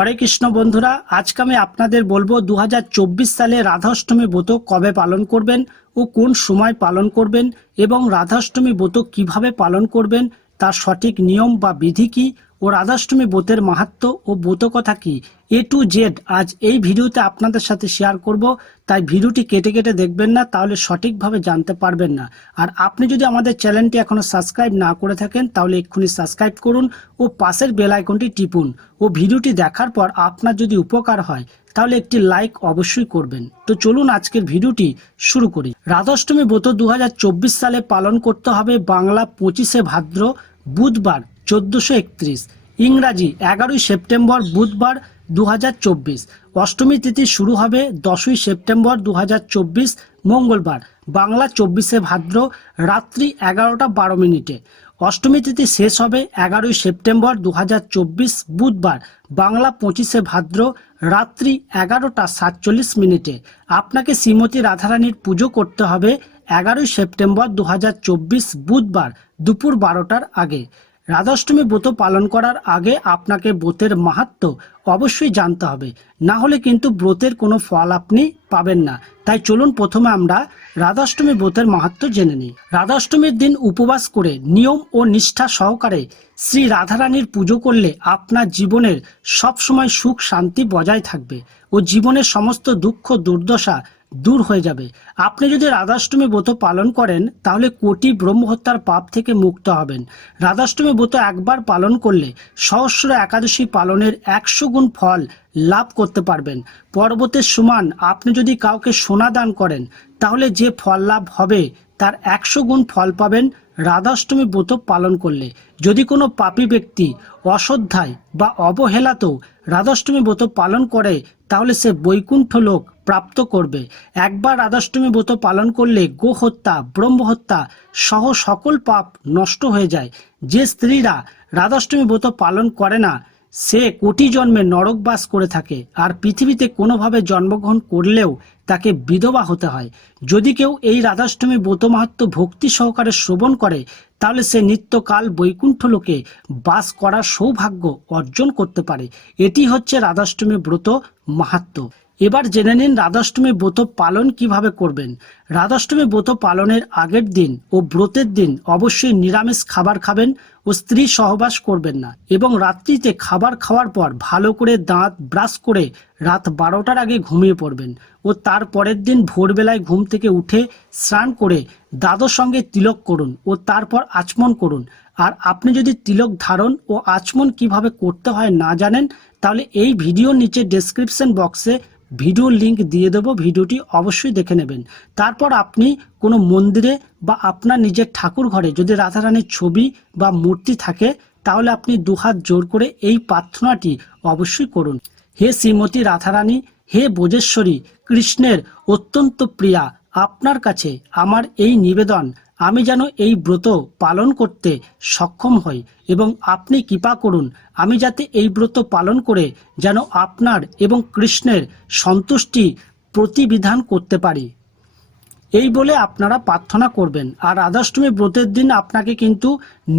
হরে কৃষ্ণ বন্ধুরা, আজকে আমি আপনাদের বলব দু হাজার চব্বিশ সালে রাধাষ্টমী ব্রত কবে পালন করবেন ও কোন সময় পালন করবেন এবং রাধাষ্টমী ব্রত কীভাবে পালন করবেন, তার সঠিক নিয়ম বা বিধি কি ও রাধাষ্টমী ব্রতের মাহাত্ম ও ব্রত কথা কি? এ টু জেড আজ এই ভিডিওতে আপনাদের সাথে শেয়ার করব। তাই ভিডিওটি কেটে কেটে দেখবেন না, তাহলে সঠিকভাবে জানতে পারবেন না। আর আপনি যদি আমাদের চ্যানেলটি এখনও সাবস্ক্রাইব না করে থাকেন, তাহলে এক্ষুনি সাবস্ক্রাইব করুন ও পাশের বেল আইকনটি টিপুন। ও ভিডিওটি দেখার পর আপনার যদি উপকার হয়, তাহলে একটি লাইক অবশ্যই করবেন। তো চলুন আজকের ভিডিওটি শুরু করি। রাধাষ্টমী ব্রত দু সালে পালন করতে হবে বাংলা পঁচিশে ভাদ্র, বুধবার। চোদ্দশো একত্রিশ, ইংরাজি এগারোই সেপ্টেম্বর বুধবার দু অষ্টমী তিথি শুরু হবে দশই সেপ্টেম্বর দু হাজার চব্বিশ, মঙ্গলবার, বাংলা চব্বিশে ভাদ্র, রাত্রি এগারোটা বারো মিনিটে। অষ্টমী তিথি শেষ হবে এগারোই সেপ্টেম্বর দু হাজার চব্বিশ, বুধবার, বাংলা পঁচিশে ভাদ্র, রাত্রি এগারোটা সাতচল্লিশ মিনিটে। আপনাকে শ্রীমতী রাধারানীর পুজো করতে হবে এগারোই সেপ্টেম্বর দু হাজার চব্বিশ, বুধবার, দুপুর বারোটার আগে। রাধাষ্টমী ব্রত পালন করার আগে আপনাকে ব্রতের মাহাত্ম অবশ্যই জানতে হবে। না হলে কিন্তু ব্রতের কোনো ফল আপনি পাবেন না। তাই চলুন প্রথমে আমরা রাধাষ্টমী ব্রতের মাহাত্ম জেনে নিই। রাধাষ্টমীর দিন উপবাস করে নিয়ম ও নিষ্ঠা সহকারে শ্রী রাধারানীর পুজো করলে আপনার জীবনের সবসময় সুখ শান্তি বজায় থাকবে ও জীবনের সমস্ত দুঃখ দুর্দশা দূর হয়ে যাবে। আপনি যদি রাধাষ্টমী ব্রত পালন করেন, তাহলে কোটি ব্রহ্মহত্যার পাপ থেকে মুক্ত হবেন। রাধাষ্টমী ব্রত একবার পালন করলে সহস্র একাদশী পালনের একশো গুণ ফল লাভ করতে পারবেন। পর্বতের সমান আপনি যদি কাউকে সোনা দান করেন, তাহলে যে ফল লাভ হবে তার একশো গুণ ফল পাবেন রাধাষ্টমী ব্রত পালন করলে। যদি কোনো পাপী ব্যক্তি অশ্রদ্ধায় বা অবহেলাতেও রাধাষ্টমী ব্রত পালন করে, তাহলে সে বৈকুণ্ঠ লোক প্রাপ্ত করবে। একবার রাধাষ্টমী ব্রত পালন করলে গো হত্যা ব্রহ্মহত্যা সহ সকল পাপ নষ্ট হয়ে যায়। যে স্ত্রীরা রাধাষ্টমী ব্রত পালন করে না সে কোটি জন্মে নরকবাস করে থাকে। আর পৃথিবীতে কোনোভাবে জন্মগ্রহণ করলেও তাকে বিধবা হতে হয়। যদি কেউ এই রাধাষ্টমী ব্রত মাহাত্ম ভক্তি সহকারে শ্রবণ করে, তাহলে সে নিত্যকাল বৈকুণ্ঠ লোকে বাস করার সৌভাগ্য অর্জন করতে পারে। এটি হচ্ছে রাধাষ্টমী ব্রত মাহাত্ম এবার জেনে নিন রাধাষ্টমী ব্রত পালন কীভাবে করবেন। রাধাষ্টমী ব্রত পালনের আগের দিন ও ব্রতের দিন অবশ্যই নিরামিষ খাবার খাবেন ও স্ত্রী সহবাস করবেন না এবং রাত্রিতে খাবার খাওয়ার পর ভালো করে দাঁত ব্রাশ করে রাত বারোটার আগে ঘুমিয়ে পড়বেন ও তার পরের দিন ভোরবেলায় ঘুম থেকে উঠে স্নান করে দাদর সঙ্গে তিলক করুন ও তারপর আচমন করুন। আর আপনি যদি তিলক ধারণ ও আচমন কীভাবে করতে হয় না জানেন, তাহলে এই ভিডিওর নিচে ডেসক্রিপশন বক্সে ভিডিও লিংক দিয়ে দেবো। ভিডিওটি অবশ্যই দেখে নেবেন। তারপর আপনি কোনো মন্দিরে বা আপনার নিজের ঠাকুর ঘরে যদি রাধারানীর ছবি বা মূর্তি থাকে, তাহলে আপনি দুহাত জোর করে এই প্রার্থনাটি অবশ্যই করুন। হে শ্রীমতী রাধারানী, হে বোজেশ্বরী কৃষ্ণের অত্যন্ত প্রিয়া, আপনার কাছে আমার এই নিবেদন, আমি যেন এই ব্রত পালন করতে সক্ষম হই এবং আপনি কৃপা করুন, আমি যাতে এই ব্রত পালন করে যেন আপনার এবং কৃষ্ণের সন্তুষ্টি প্রতিবিধান করতে পারি। এই বলে আপনারা প্রার্থনা করবেন। আর রাধাষ্টমী ব্রতের দিন আপনাকে কিন্তু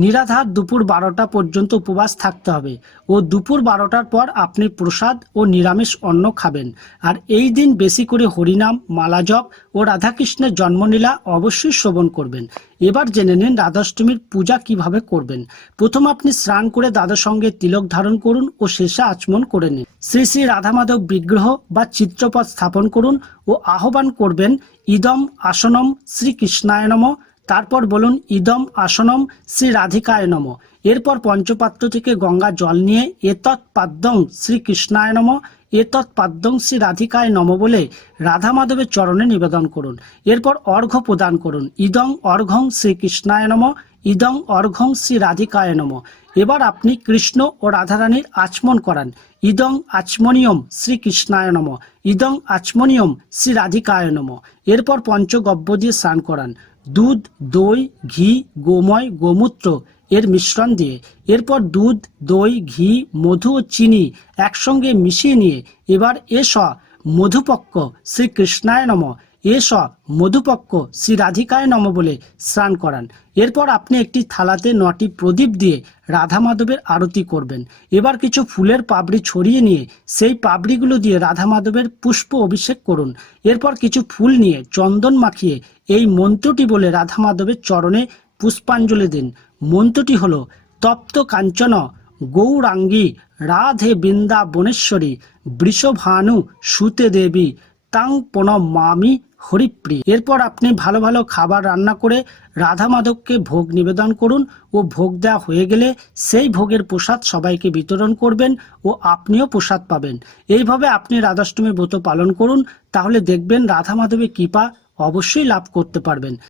নিরাধার দুপুর বারোটা পর্যন্ত উপবাস থাকতে হবে। ও দুপুর বারোটার পর আপনি প্রসাদ ও নিরামিষ অন্ন খাবেন। আর এই দিন বেশি করে হরিনাম, মালাজপ ও রাধাকৃষ্ণের জন্মলীলা অবশ্যই শ্রবণ করবেন। এবার জেনে নিন রাধাষ্টমীর পূজা কীভাবে করবেন। প্রথম আপনি স্নান করে দাদার সঙ্গে তিলক ধারণ করুন ও শেষে আচমন করে নিন। শ্রী শ্রী রাধামাধব বিগ্রহ বা চিত্রপথ স্থাপন করুন ও আহ্বান করবেন, ইদম আসনম শ্রীকৃষ্ণায় নম। তারপর বলুন, ইদম আসনম শ্রী রাধিকায় নম। এরপর পঞ্চপাত্র থেকে গঙ্গা জল নিয়ে এতৎ পাদ্যং শ্রীকৃষ্ণায় নম এতৎ পাদ্যং শ্রী রাধিকায় নম বলে রাধা মাধবের চরণে নিবেদন করুন। এরপর অর্ঘ্য প্রদান করুন। ইদং অর্ঘং শ্রীকৃষ্ণায় নম ইদং অর্ঘং শ্রী রাধিকায় নম। এবার আপনি কৃষ্ণ ও রাধারানীর আচমন করান। ইদং আচমনিয়ম শ্রীকৃষ্ণায় নম। ইদং আচমনিয়ম শ্রী রাধিকায় নম। এরপর পঞ্চগব্য দিয়ে স্নান করান। দুধ, দই, ঘি, গোময়, গোমূত্র এর মিশ্রণ দিয়ে। এরপর দুধ, দই, ঘি, মধু ও চিনি একসঙ্গে মিশিয়ে নিয়ে এবার এস মধুপক্ষ শ্রীকৃষ্ণায় নম। এস মধুপক্ষ শ্রী রাধিকায় নম বলে স্নান করান। এরপর আপনি একটি থালাতে নটি প্রদীপ দিয়ে রাধা মাধবের আরতি করবেন। এবার কিছু ফুলের পাবড়ি ছড়িয়ে নিয়ে সেই পাবড়িগুলো দিয়ে রাধা মাধবের পুষ্প অভিষেক করুন। এরপর কিছু ফুল নিয়ে চন্দন মাখিয়ে এই মন্ত্রটি বলে রাধা মাধবের চরণে পুষ্পাঞ্জলি দিন। মন্ত্রটি হলো, তপ্ত কাঞ্চন, গৌরাঙ্গী, রাধে বৃন্দাবনেশ্বরী, বৃষভানু, সুতে দেবী তাং প্রণমামি হরিপ্রি এরপর আপনি ভালো ভালো খাবার রান্না করে রাধা মাধবকে ভোগ নিবেদন করুন ও ভোগ দেওয়া হয়ে গেলে সেই ভোগের প্রসাদ সবাইকে বিতরণ করবেন ও আপনিও প্রসাদ পাবেন। এইভাবে আপনি রাধাষ্টমী ব্রত পালন করুন, তাহলে দেখবেন রাধা মাধবের কৃপা অবশ্যই লাভ করতে পারবেন।